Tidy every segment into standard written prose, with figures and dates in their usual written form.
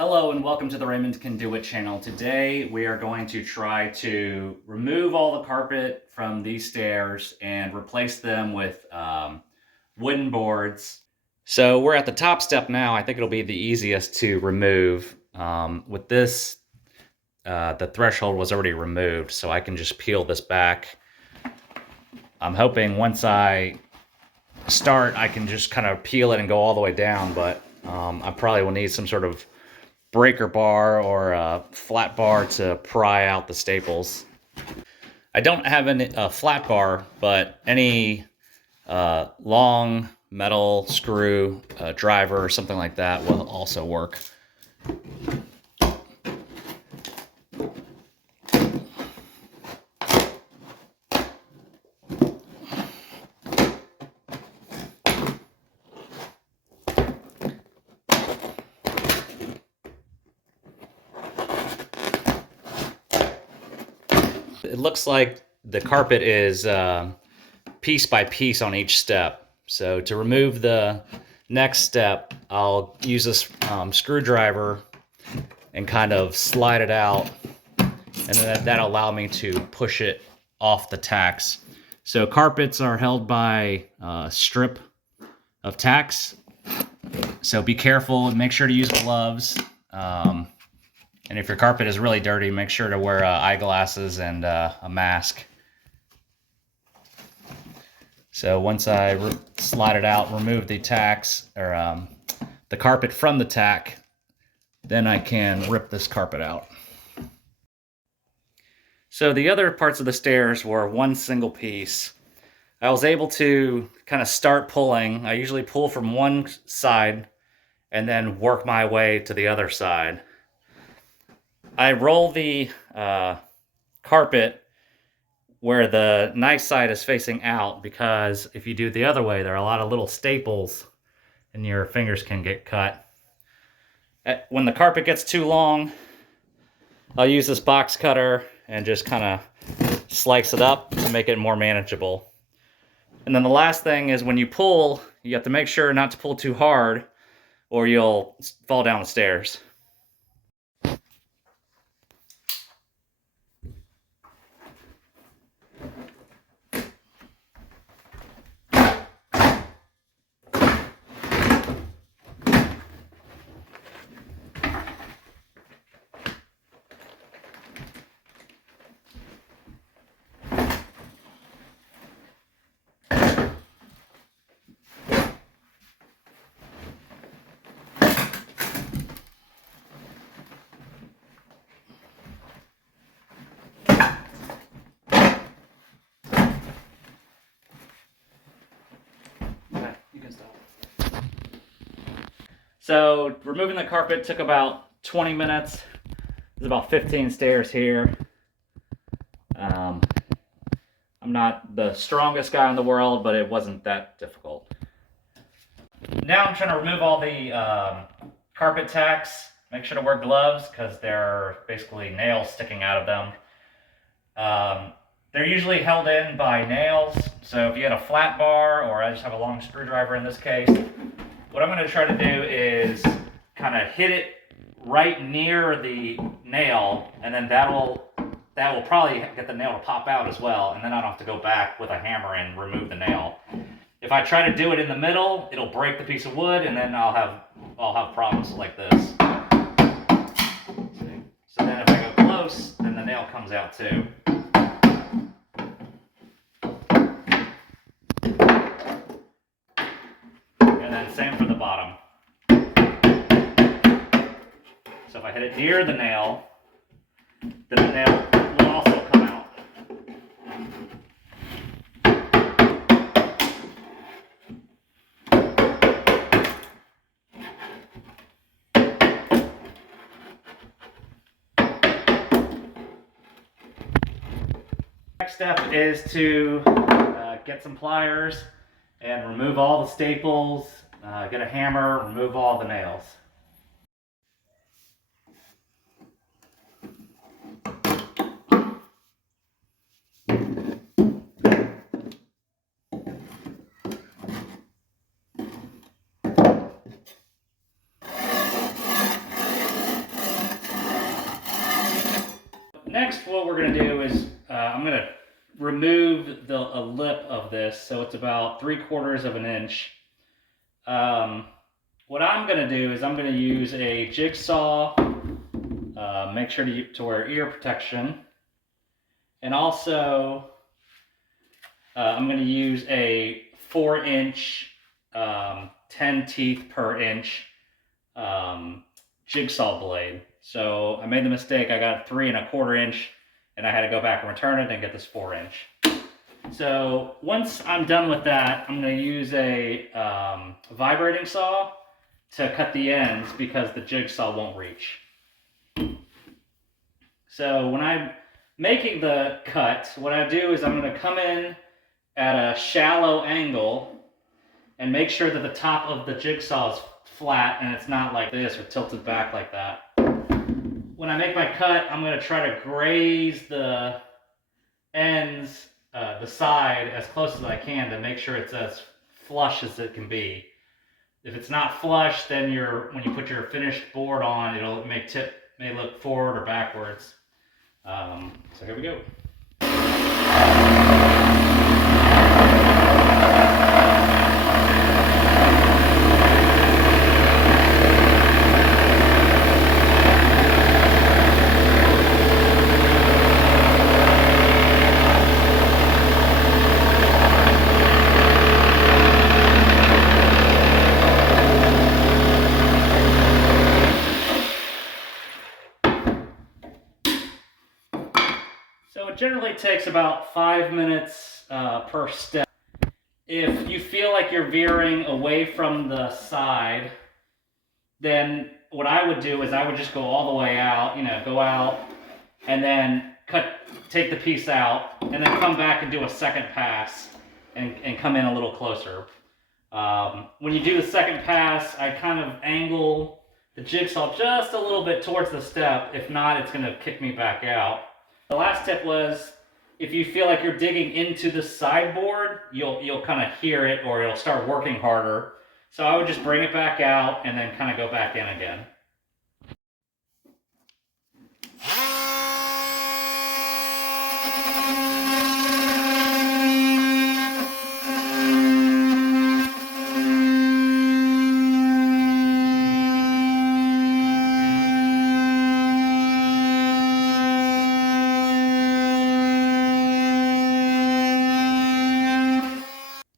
Hello and welcome to the Raymond Can Do It channel. Today we are going to try to remove all the carpet from these stairs and replace them with wooden boards. So we're at the top step now. I think it'll be the easiest to remove. With this, the threshold was already removed, so I can just peel this back. I'm hoping once I start, I can just kind of peel it and go all the way down, but I probably will need some sort of breaker bar or a flat bar to pry out the staples. I don't have a flat bar, but any long metal screw driver or something like that will also work. It looks like the carpet is piece by piece on each step. So to remove the next step, I'll use this screwdriver and kind of slide it out, and then that'll allow me to push it off the tacks. So carpets are held by a strip of tacks, so be careful and make sure to use gloves. And if your carpet is really dirty, make sure to wear eyeglasses and a mask. So once I slide it out, remove the tacks, or the carpet from the tack, then I can rip this carpet out. So the other parts of the stairs were one single piece. I was able to kind of start pulling. I usually pull from one side and then work my way to the other side. I roll the carpet where the nice side is facing out, because if you do it the other way, there are a lot of little staples and your fingers can get cut. When the carpet gets too long, I'll use this box cutter and just kind of slice it up to make it more manageable. And then the last thing is, when you pull, you have to make sure not to pull too hard or you'll fall down the stairs. So removing the carpet took about 20 minutes. There's about 15 stairs here. I'm not the strongest guy in the world, but it wasn't that difficult. Now I'm trying to remove all the carpet tacks. Make sure to wear gloves because there are basically nails sticking out of them. They're usually held in by nails, so if you had a flat bar, or I just have a long screwdriver in this case, what I'm going to try to do is kind of hit it right near the nail, and then that will probably get the nail to pop out as well, and then I don't have to go back with a hammer and remove the nail. If I try to do it in the middle, it'll break the piece of wood, and then I'll have problems like this. So then if I go close, then the nail comes out too. And then same for the bottom. So if I hit it near the nail, then the nail will also come out. Next step is to get some pliers and remove all the staples, get a hammer, remove all the nails. next, what we're going to do is I'm going to remove a lip of this, so it's about 3/4 of an inch. What I'm going to do is I'm going to use a jigsaw, make sure to wear ear protection, and also I'm going to use a 4-inch, 10 teeth per inch jigsaw blade. So I made the mistake, I got 3 1/4 inch, and I had to go back and return it and get this 4-inch. So once I'm done with that, I'm going to use a vibrating saw to cut the ends because the jigsaw won't reach. So when I'm making the cut, what I do is I'm going to come in at a shallow angle and make sure that the top of the jigsaw is flat and it's not like this or tilted back like that. When I make my cut, I'm going to try to graze the ends, the side, as close as I can to make sure it's as flush as it can be. If it's not flush, then when you put your finished board on, it'll may look forward or backwards. So here we go. So it generally takes about 5 minutes per step. If you feel like you're veering away from the side, then what I would do is I would just go all the way out, go out and then take the piece out and then come back and do a second pass and come in a little closer. When you do the second pass, I kind of angle the jigsaw just a little bit towards the step. If not, it's going to kick me back out. The last tip was, if you feel like you're digging into the sideboard, you'll kind of hear it or it'll start working harder. So I would just bring it back out and then kind of go back in again.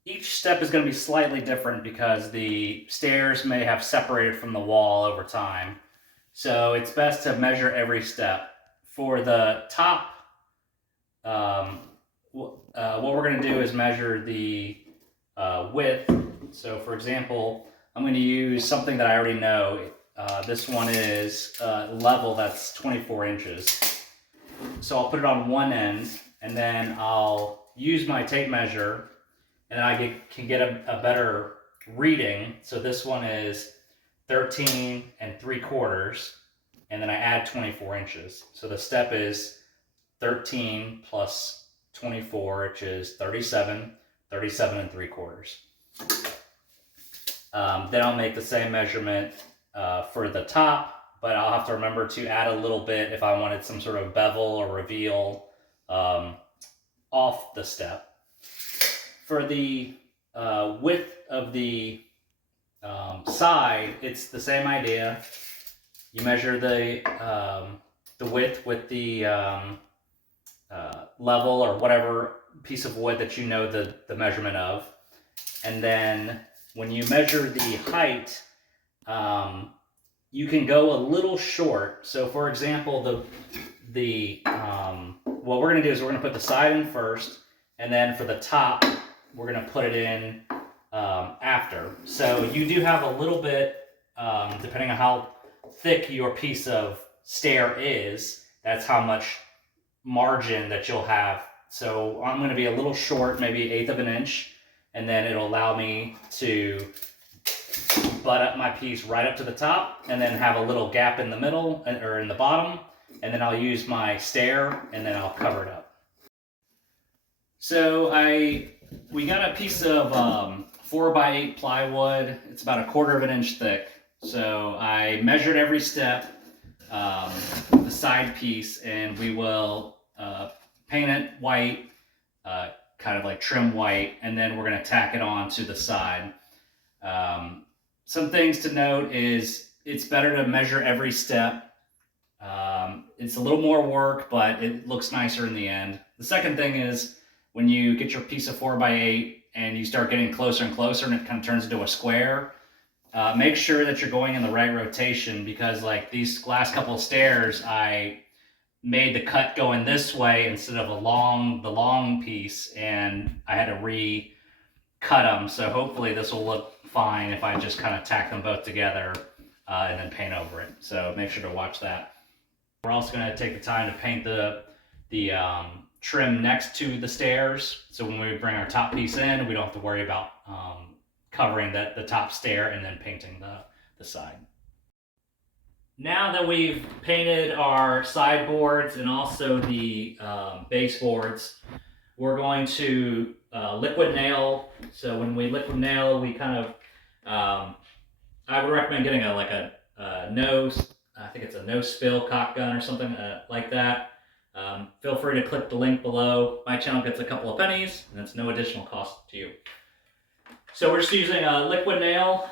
Each step is going to be slightly different because the stairs may have separated from the wall over time. So it's best to measure every step. For the top, what we're going to do is measure the width. So for example, I'm going to use something that I already know. This one is level, that's 24 inches. So I'll put it on one end and then I'll use my tape measure and I can get a better reading. So this one is 13 3/4, and then I add 24 inches. So the step is 13 plus 24, which is 37, 37 3/4. Then I'll make the same measurement for the top, but I'll have to remember to add a little bit if I wanted some sort of bevel or reveal off the step. For the width of the side, it's the same idea. You measure the width with the level or whatever piece of wood that you know the measurement of. And then when you measure the height, you can go a little short. So for example, what we're going to do is we're going to put the side in first, and then for the top, we're going to put it in after. So you do have a little bit, depending on how thick your piece of stair is, that's how much margin that you'll have. So I'm going to be a little short, maybe 1/8 of an inch, and then it'll allow me to butt up my piece right up to the top and then have a little gap in the middle or in the bottom, and then I'll use my stair and then I'll cover it up. So we got a piece of 4x8 plywood. It's about 1/4 of an inch thick. So I measured every step. the side piece, and we will paint it white, kind of like trim white, and then we're going to tack it on to the side. Some things to note is it's better to measure every step. It's a little more work, but it looks nicer in the end. The second thing is when you get your piece of 4x8 and you start getting closer and closer and it kind of turns into a square, make sure that you're going in the right rotation, because like these last couple of stairs, I made the cut going this way instead of the long piece, and I had to re-cut them. So hopefully this will look fine if I just kind of tack them both together and then paint over it. So make sure to watch that. We're also going to take the time to paint the trim next to the stairs, so when we bring our top piece in, we don't have to worry about covering the top stair and then painting the side. Now that we've painted our sideboards and also the baseboards, we're going to liquid nail. So when we liquid nail, we kind of, I would recommend getting a nose, I think it's a no spill caulk gun or something like that. Feel free to click the link below. My channel gets a couple of pennies, and it's no additional cost to you. So we're just using a liquid nail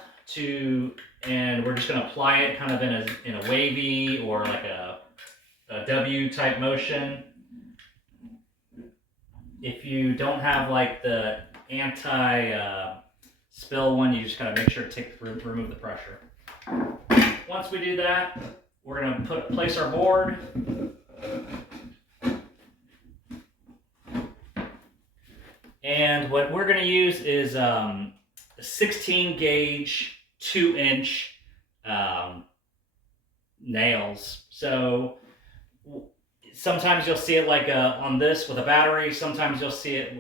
and we're just going to apply it kind of in a wavy or like a W type motion. If you don't have like the anti-spill one, you just gotta make sure to remove the pressure. Once we do that, we're gonna place our board. And what we're gonna use is 16 gauge 2-inch nails. So sometimes you'll see it like on this with a battery. Sometimes you'll see it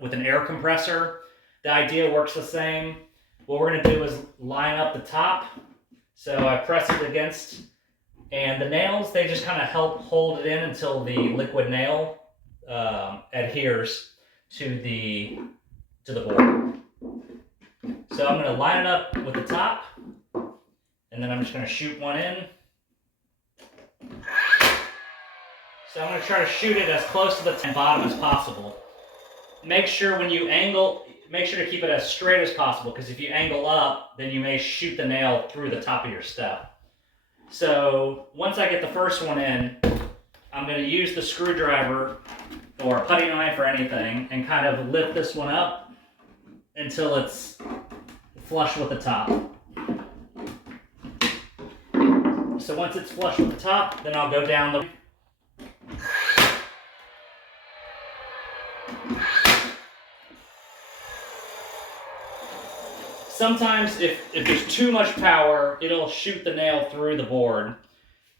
with an air compressor. The idea works the same. What we're going to do is line up the top. So I press it against, and the nails, they just kind of help hold it in until the liquid nail adheres to the board. So I'm going to line it up with the top, and then I'm just going to shoot one in. So I'm going to try to shoot it as close to the bottom as possible. Make sure when you angle, make sure to keep it as straight as possible, because if you angle up, then you may shoot the nail through the top of your step. So once I get the first one in, I'm going to use the screwdriver or a putty knife or anything and kind of lift this one up until it's flush with the top. So once it's flush with the top, then I'll go down the... Sometimes if there's too much power, it'll shoot the nail through the board.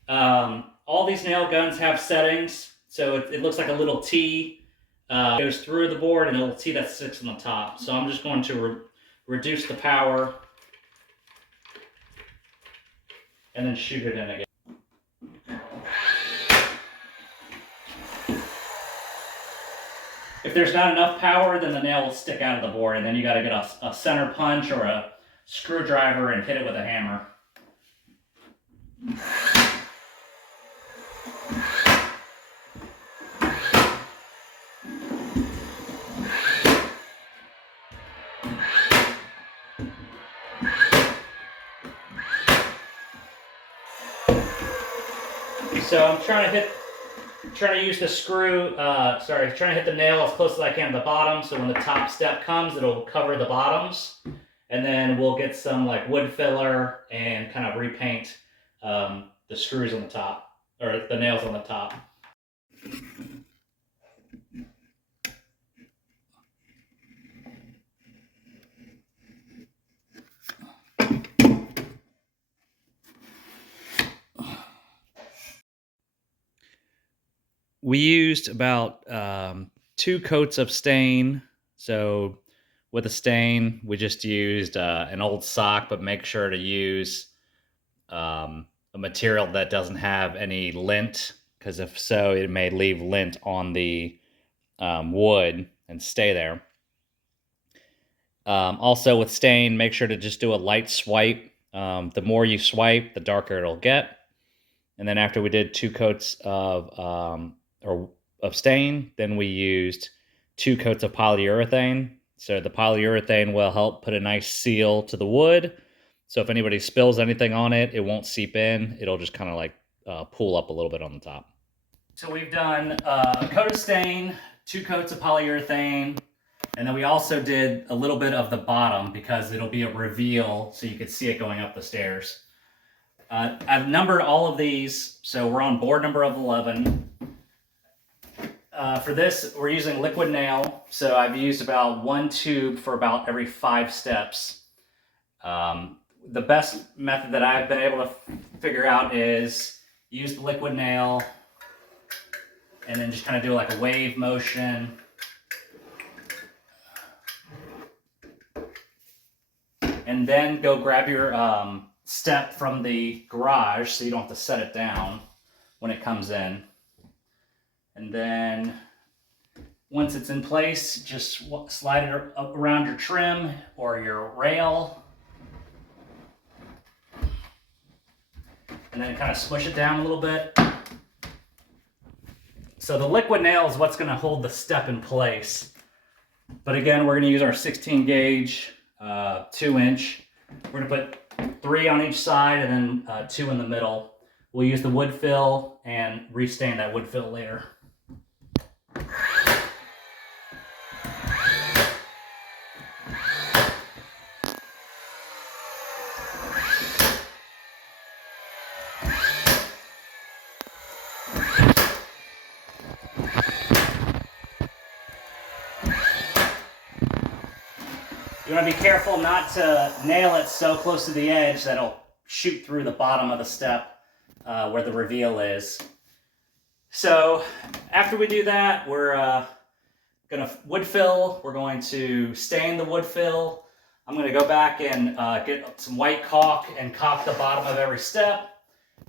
All these nail guns have settings, so it looks like a little T goes through the board and a little T that sits on the top. So I'm just going to reduce the power and then shoot it in again. If there's not enough power, then the nail will stick out of the board, and then you got to get a center punch or a screwdriver and hit it with a hammer. So I'm trying to use the screw, trying to hit the nail as close as I can to the bottom, so when the top step comes, it'll cover the bottoms. And then we'll get some like wood filler and kind of repaint the screws on the top, or the nails on the top. We used about 2 coats of stain. So with a stain, we just used an old sock, but make sure to use a material that doesn't have any lint, because if so, it may leave lint on the wood and stay there. Also with stain, make sure to just do a light swipe. The more you swipe, the darker it'll get. And then after we did 2 coats of stain, then we used 2 coats of polyurethane. So the polyurethane will help put a nice seal to the wood. So if anybody spills anything on it, it won't seep in. It'll just kind of like pull up a little bit on the top. So we've done a coat of stain, 2 coats of polyurethane, and then we also did a little bit of the bottom because it'll be a reveal so you could see it going up the stairs. I've numbered all of these, so we're on board number of 11. For this, we're using liquid nail, so I've used about 1 tube for about every 5 steps. The best method that I've been able to figure out is use the liquid nail and then just kind of do like a wave motion. And then go grab your step from the garage so you don't have to set it down when it comes in. And then once it's in place, just slide it around your trim or your rail. And then kind of smush it down a little bit. So the liquid nail is what's going to hold the step in place. But again, we're going to use our 16 gauge 2-inch. We're going to put 3 on each side and then 2 in the middle. We'll use the wood fill and restain that wood fill later. You want to be careful not to nail it so close to the edge that it'll shoot through the bottom of the step where the reveal is. So after we do that, we're going to wood fill. We're going to stain the wood fill. I'm going to go back and get some white caulk and caulk the bottom of every step,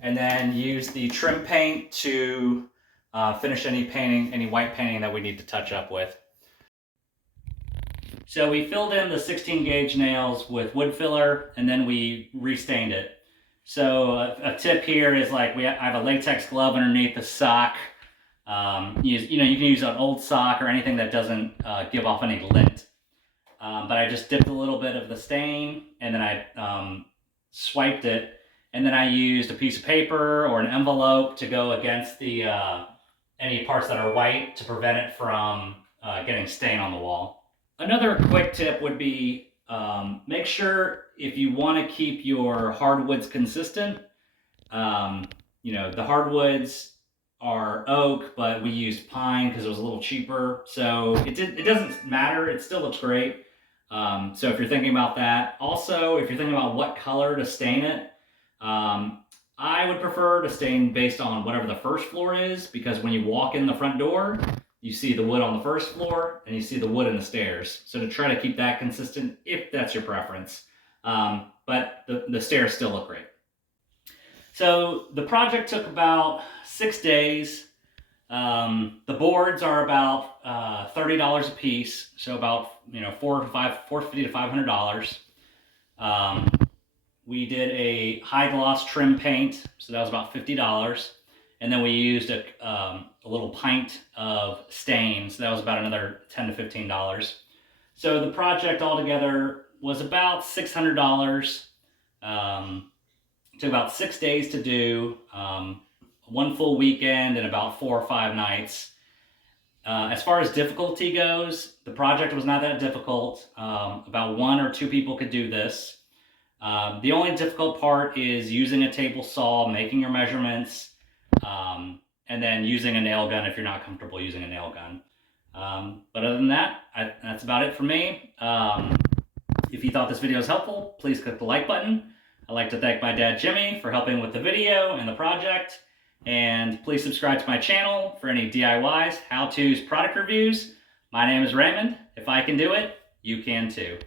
and then use the trim paint to finish any painting, any white painting that we need to touch up with. So we filled in the 16 gauge nails with wood filler, and then we restained it. So a tip here is like I have a latex glove underneath the sock. You can use an old sock or anything that doesn't give off any lint. But I just dipped a little bit of the stain, and then I swiped it, and then I used a piece of paper or an envelope to go against the any parts that are white to prevent it from getting stain on the wall. Another quick tip would be make sure if you want to keep your hardwoods consistent, the hardwoods are oak, but we used pine because it was a little cheaper. So it doesn't matter, it still looks great. So if you're thinking about that. Also, if you're thinking about what color to stain it, I would prefer to stain based on whatever the first floor is, because when you walk in the front door, you see the wood on the first floor and you see the wood in the stairs. So to try to keep that consistent, if that's your preference. But the stairs still look great. So the project took about 6 days. The boards are about $30 a piece, so about $450 to $500. We did a high gloss trim paint, so that was about $50. And then we used a little pint of stain, so that was about another $10 to $15. So the project altogether was about $600. Took about 6 days to do, 1 full weekend and about 4 or 5 nights. As far as difficulty goes, the project was not that difficult. About 1 or 2 people could do this. The only difficult part is using a table saw, making your measurements, and then using a nail gun if you're not comfortable using a nail gun. But other than that, that's about it for me. If you thought this video was helpful, please click the like button. I'd like to thank my dad Jimmy for helping with the video and the project. And please subscribe to my channel for any DIYs, how-tos, product reviews. My name is Raymond. If I can do it, you can too.